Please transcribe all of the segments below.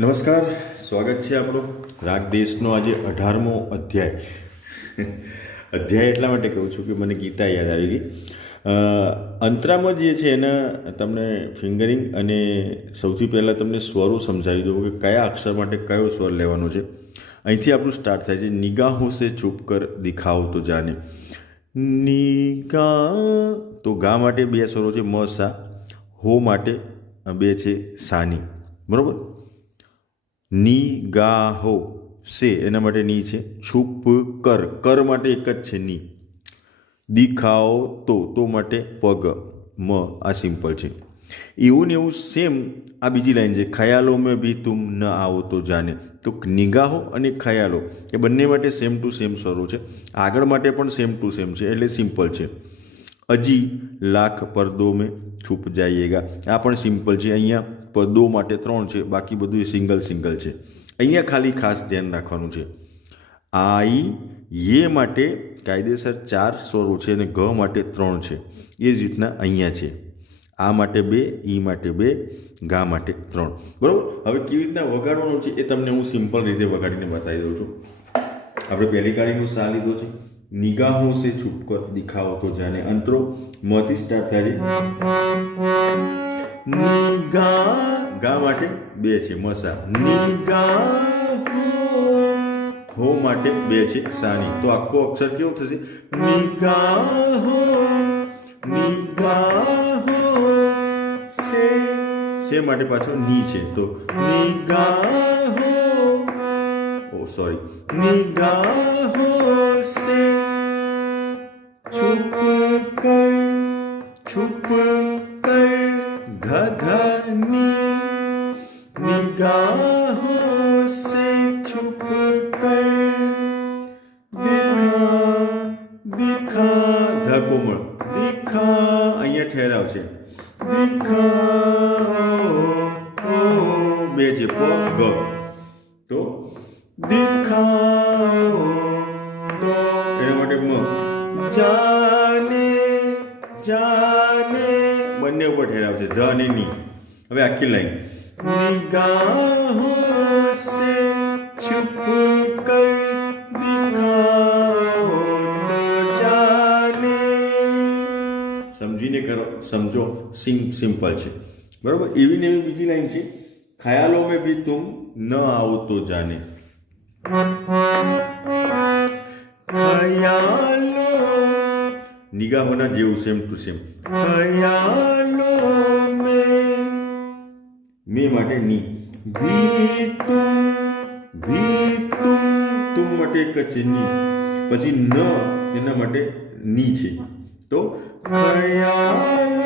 નમસ્કાર, સ્વાગત છે આપણું રાગ દેશનો આજે અઢારમો અધ્યાય. અધ્યાય એટલા માટે કહું છું કે મને ગીતા યાદ આવી ગઈ. અંતરામાં જે છે એના તમને ફિંગરિંગ અને સૌથી પહેલાં તમને સ્વરો સમજાવી દઉં કે કયા અક્ષર માટે કયો સ્વર લેવાનો છે. અહીંથી આપણું સ્ટાર્ટ થાય છે, નિગાહો સે ચૂપ કર દિખાઓ તો જાને. નિગા તો ગા માટે બે સ્વરો છે, મ, સા. હો માટે બે છે, સાની. બરાબર? ની ગા સે એના માટે ની છે. છુપ કર કર માટે એક જ છે ની. દિખાઓ તો તો માટે પગ. મ આ સિમ્પલ છે. એવું ને એવું સેમ આ બીજી લાઈન છે. ખયાલો મેં બી તુમ ન આવો તો જાને. તો નિગાહો અને ખયાલો. એ બંને માટે સેમ ટુ સેમ સ્વરો છે. આગળ માટે પણ સેમ ટુ સેમ છે. એટલે સિમ્પલ છે. અજી લાખ પરદો મેં છુપ જાઈએગા આ પણ સિમ્પલ છે. અહીંયા પદો માટે ત્રણ છે. બાકી બધું સિંગલ સિંગલ છે. અહીંયા ખાલી ખાસ ધ્યાન રાખવાનું છે. આઈ, યે માટે કાયદેસર ચાર સ્વરો છે અને ઘ માટે ત્રણ છે. એ જ રીતના અહીંયા છે. આ માટે બે, ઈ માટે બે ગા માટે ત્રણ. બરાબર? હવે કેવી રીતના વગાડવાનું છે એ તમને હું સિમ્પલ રીતે વગાડીને બતાવી દઉં છું. આપણે પહેલી કાળીનો સા લીધો છે. સે છુપ કર, દિખાવો તો જાને અંતરો મોથી સ્ટાર્ટ થાય નિગા ગા માટે બે છે મસા. નિગા હો માટે બે છે સાની. તો આખો અક્ષર કેવો થશે? નિગાહો નિગાહો, સે સે માટે પાછો ની છે. તો નિગાહો ઓ સોરી નિગાહો સે છુપ કર છુપ કર ગધની નિગાહો સે છુપ કર દિખા દિખા ધ કોમળ દિખા અહીંયા ઠેરાવ છે. દિખા બે છે. પ, ગ. તો એના માટે બંને ઉપર ઠેરાવ છે ધ અને ની હવે આખી લાઈન. નિગાહો સે છુપ કર દિખાઓ જાને. સમજીને કરો, સમજો, સિમ, સિમ્પલ છે. બરાબર? એવી ને એવી બીજી લાઈન છે. ખ્યાલો મેં ભી તુમ ન આવો તો જાને. ખયાલો નિગાહોના જેવું સેમ ટુ સેમ ખયાલો મેં મે માટે ની ભી તું ભી તુમ માટે એક છે ની પછી ન તેના માટે ની છે તો ખયાલો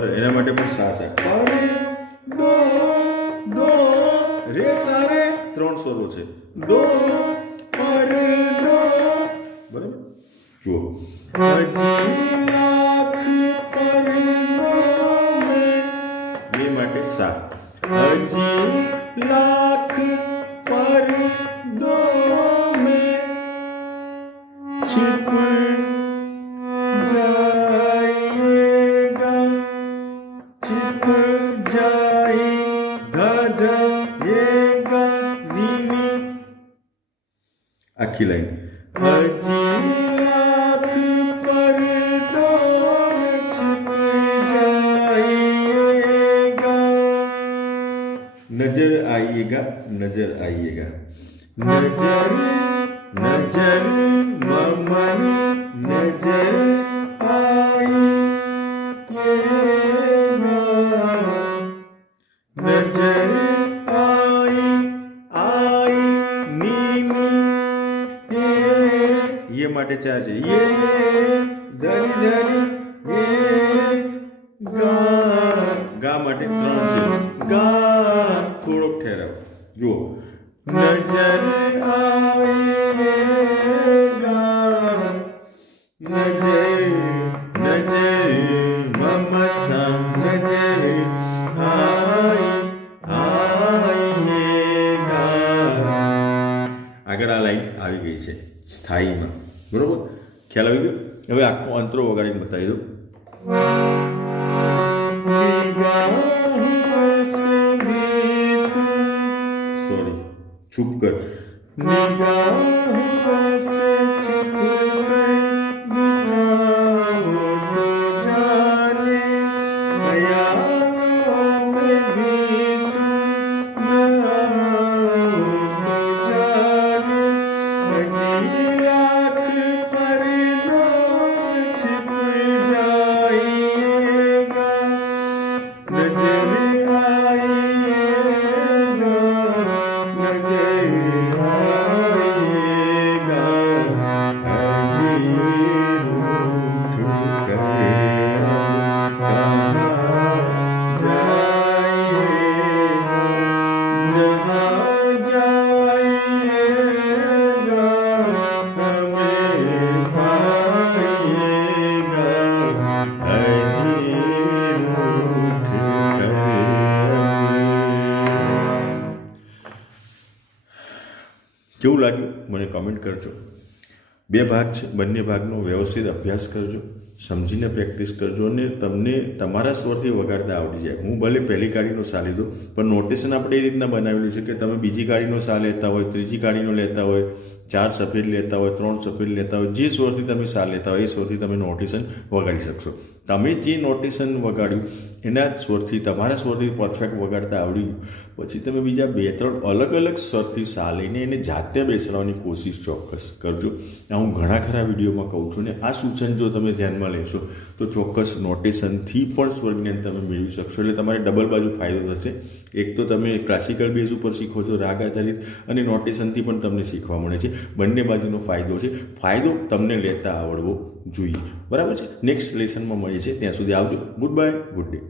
પર એના માટે પણ સા સા પર દો દો, રે સા રે ત્રણ સ્વરો છે. દો પર દો. બરાબર? જુઓ. દો માટે સા હજી આખી લાઈન હજી લાખ પર દો મેં छिप जाइएगा नजर आइएगा नजर आइएगा नजर नजर માટે ચાર છે. યે ધની ધની યે ગા ગા માટે ત્રણ છે. ગા થોડોક ઠેરાવ. જુઓ. નજર આવે ગા. નજર નજર મમ સમ નજર આગળ આ લાઈન આવી ગઈ છે. સ્થાયીમાં. બરોબર? ખ્યાલ આવી ગયો? હવે આખો અંતરો વગાડીને બતાવી દઉં. સોરી ચૂપ કર. નિગાહ કેવું લાગ્યું? મને કમેન્ટ કરજો. બે ભાગ છે. બંને ભાગનો વ્યવસ્થિત અભ્યાસ કરજો. સમજીને પ્રેક્ટિસ કરજો અને તમને તમારા સ્વરથી વગાડતા આવડી જાય. હું ભલે પહેલી કાળીનો સા લીધો પણ નોટેશન આપણે એ રીતના બનાવેલું છે કે તમે બીજી કાળીનો સા લેતા હોય, ત્રીજી કાળીનો લેતા હોય, ચાર સફેદ લેતા હોય, ત્રણ સફેદ લેતા હોય, જે સ્વરથી તમે સા લેતા હોય, એ સ્વરથી તમે નોટેશન વગાડી શકશો. તમે જે નોટેશન વગાડ્યું એના સ્વરથી, તમારા સ્વરથી પરફેક્ટ વગાડતા આવડી ગયું પછી તમે બીજા બે ત્રણ અલગ અલગ સ્વરથી સા લઈને એને જાતે બેસાડવાની કોશિશ ચોક્કસ કરજો. આ હું ઘણા ખરા વિડીયોમાં કહું છું ને, આ સૂચન જો તમે ધ્યાનમાં લેશો, તો ચોક્કસ નોટેશનથી પણ સ્વર તમે મેળવી શકશો. એટલે તમારે ડબલ બાજુ ફાયદો થશે. એક તો તમે ક્લાસિકલ બેઝ ઉપર શીખો છો રાગ આધારિત, અને નોટેશનથી પણ તમને શીખવા મળે છે. બંને બાજુનો ફાયદો છે. ફાયદો તમને લેતા આવડવો જોઈએ. બરાબર છે? નેક્સ્ટ લેસનમાં મળીએ છીએ. ત્યાં સુધી આવજો. Good bye good day